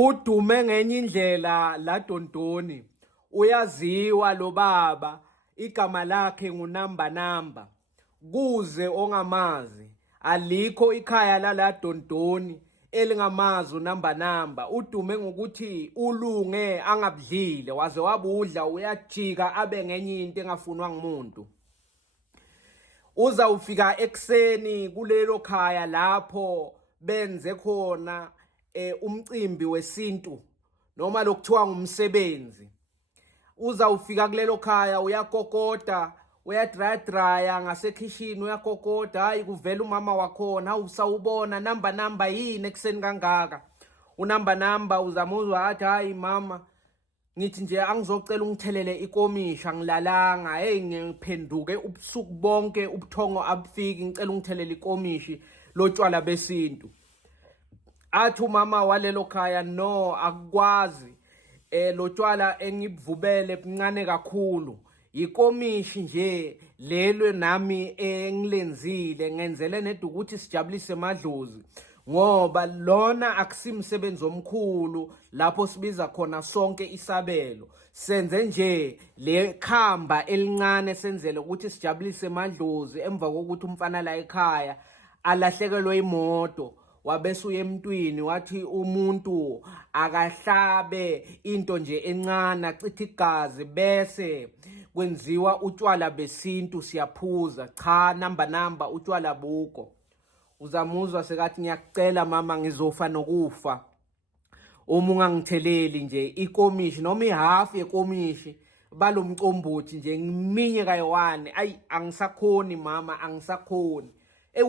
Udume ngenye indlela la Dondoni. Uyaziwa lo baba, igama lakhe nguNamba Namba. Kuze ongamazi, alikho ikhaya la Dondoni elingamazi uNamba Namba. Udume ngokuthi ulunge angabudlile, waze wabudla uyajika abe ngenye into engafunwa ngumuntu. Uzawufika ekseni kulelo khaya lapho benze khona umcimbi wesintu noma lokuthiwa ngumsebenzi. Uzawufika kulelo khaya uyakokoda, uyadraya ngasekhishini uyakokoda, hayi kuvela umama wakhona, usawubona Namba Namba yini ekseni kangaka. uNamba Namba uzamuzwa athi hayi mama, ngithi nje angizocela ungithelele ikomisha ngilalanga, hey ngiphenduke ubusuku bonke ubuthongo abufiki, ngicela ungithelele ikomishi lotshwala besintu. Athi umama walelo khaya no akukwazi, lotshwala engibuvubele buncane kakhulu, ikomishi nje lelo nami engilenzile ngenzele nedwa ukuthi sijabulise madlozi, ngoba lona akusimsebenzi omkhulu lapho sibiza khona sonke isabelo. Senze nje le khamba elincane senzele ukuthi sijabulise madlozi emva kokuthi umfana la ekhaya alahlekelwe imoto. Wabese uye emntwini wathi umuntu akahlabe into nje encane acithe igazi bese kwenziwa utshwala besintu siyaphuza. Cha Namba Namba utshwala buko. Uzamuzwa sekathi ngiyakucela mama ngizofa nokufa uma ungangitheleli nje ikomishi noma ihalf yekomishi balomcombothi nje ngiminye kayi-1. Ayi angisakhoni mama, angisakhoni.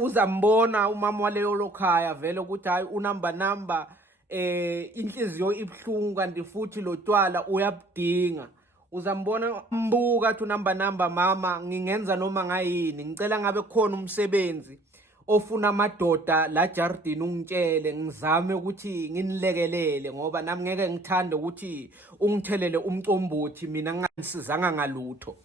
Uzambona umama waleyo lokhaya vele ukuthi hayi uNamba Namba inhliziyo ibhlungu kanti futhi lo tshwala uyabudinga. Uzambona mbuka athi uNamba Namba mama ngingenza noma ngayini, ngicela ngabe khona umsebenzi ofuna amadoda la Jardini ungitshele ngizame ukuthi nginilekelele, ngoba nami ngeke ngithande ukuthi ungithelele umcombothi mina ngingasizanga ngalutho.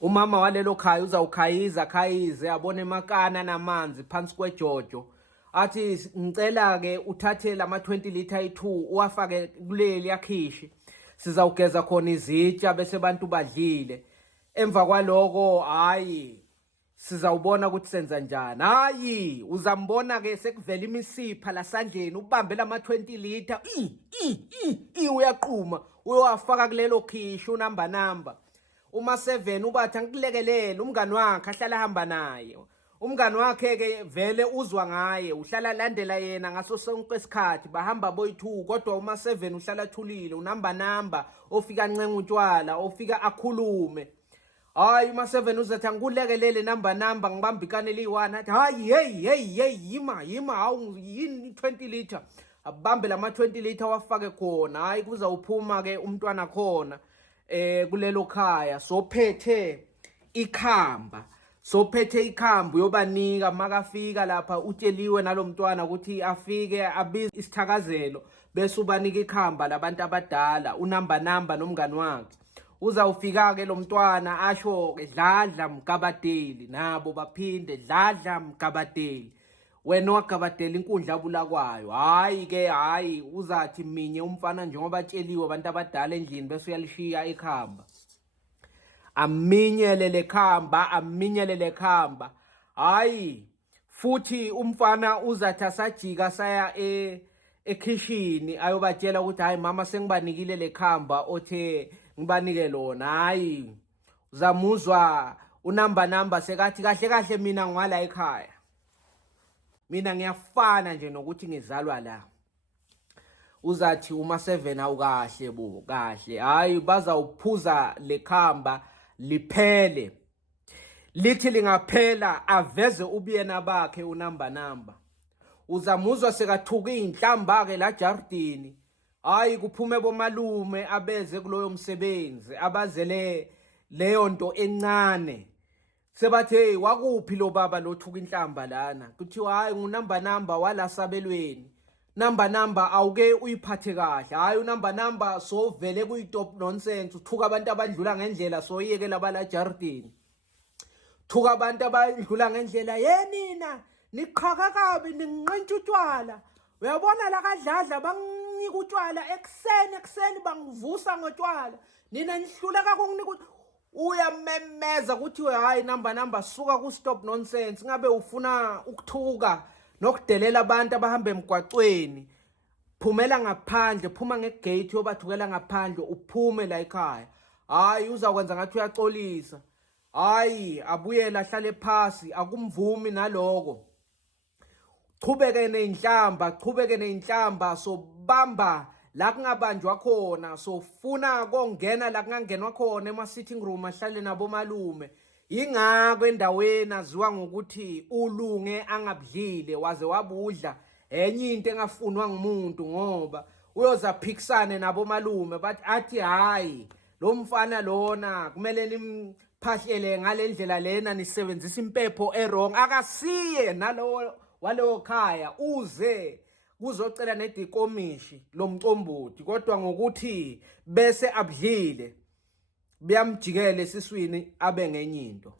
Umama walelo khaya uzawukhayize abone emakana namanzi phansi kwejojo, athi ngicela ke uthathe lama 20 litha yi2 uwafake kuleli yakhishi, sizawugeza khona izitsha bese abantu badlile. Emva kwaloko hayi sizawubona ukuthi senza njani. Hayi uzambona ke sekuvela imisipha la sandleni, ubambe lama 20 litha uyaqhuma uyowafaka kulelo khishi uNamba Namba. Uma 7 ubathi angikulekelele umngani wakhe ahlala ahamba naye. Umngani wakhe ke vele uzwa ngaye, uhlala landela yena ngaso sonke isikhathi, bahamba boyi2. Kodwa uma 7 uhlala thulile uNamba Namba ofika ncenga utshwala, ofika akhulume. Hayi uma 7 uzathi angikulekelele Namba Namba ngibamba ikane li1, athi hayi hey yima hawu yini 20 litha, abambe lama 20 litha wafake khona. Hayi kuzawuphuma ke umntwana khona kulelo khaya sophethe ikhamba uyobanika. Makafika lapha utsheliwe nalomntwana ukuthi afike abize isithakazelo bese ubanika ikhamba labantu abadala uNamba Namba nomngani wakhe. Uzawufika ke lo mntwana asho ke dladla mgabadeli, nabo baphinde dladla mgabadeli. Wena wagabadela inkundla abula kwayo. Hayi ke hayi uzathi minye umfana njengoba atsheliwe abantu abadala endlini bese uyalishiya ikhamba. Aminyelele khamba. Hayi futhi umfana uzathi asajika saya ekhishini ayobatshela ukuthi hayi mama sengibanikile lekhamba othe ngibanike lona. Hayi uzamuzwa uNamba Namba sekathi kahle mina ngwala ekhaya, mina ngiyafana nje nokuthi ngizalwa la. Uzathi uma 7 awukahle bo kahle, hayi bazawuphuza lekhamba liphele. Lithi lingaphela aveze ubuyena bakhe uNamba Namba. Uzamuzwa sekathuka inhlamba ke la Jardini. Hayi kuphume bomalume abeze kuloyo msebenzi, abazele leyo nto encane. Sebathi hey wakuphi lo baba lothuka inhlamba lana, kuthiwa hayi nguNamba Namba wala sabelweni. Namba Namba awuke uyiphathe kahle. Hayi uNamba Namba sovele kuyitop nonsense, uthuka abantu abadlula ngendlela soyiyekela bala Jardini. Thuka abantu abadlula ngendlela, nina niqhaka kabi ninqentsha utshwala, uyabona la kadladla ukunginika utshwala ekuseni bangivusa ngotshwala. Nina nihluleka ukunginika uyamemeza ukuthi hayi namba suka ku stop nonsense. Ngabe ufuna ukuthuka nokudelela abantu abahamba emgwaqweni. Phumela ngaphandle, phuma ngegate yobathukela ngaphandle uphume la ekhaya. Hayi uzakwenza ngathi uyaxolisa. Hayi abuyela ahlale phasi akumvumi naloko. Chubeke neinhlamba sobamba la kungabanjwa khona, sofuna kongena la kungangenwa khona ema-sitting room ahlale nabo malume. Ingako endaweni aziwa ngokuthi ulunge angabudlile waze wabudla enye into engafunwa ngumuntu ngoba uyoza phikisane nabo malume bathi athi hayi lo mfana lona kumele nimphahlele ngalendlela lena nisebenzisa impepho errong. Akasiye nalo waleyo khaya uze kuzocela nedikomishi lomcomboti kodwa ngokuthi bese abudlile biyamjikela esiswini abe ngenye into.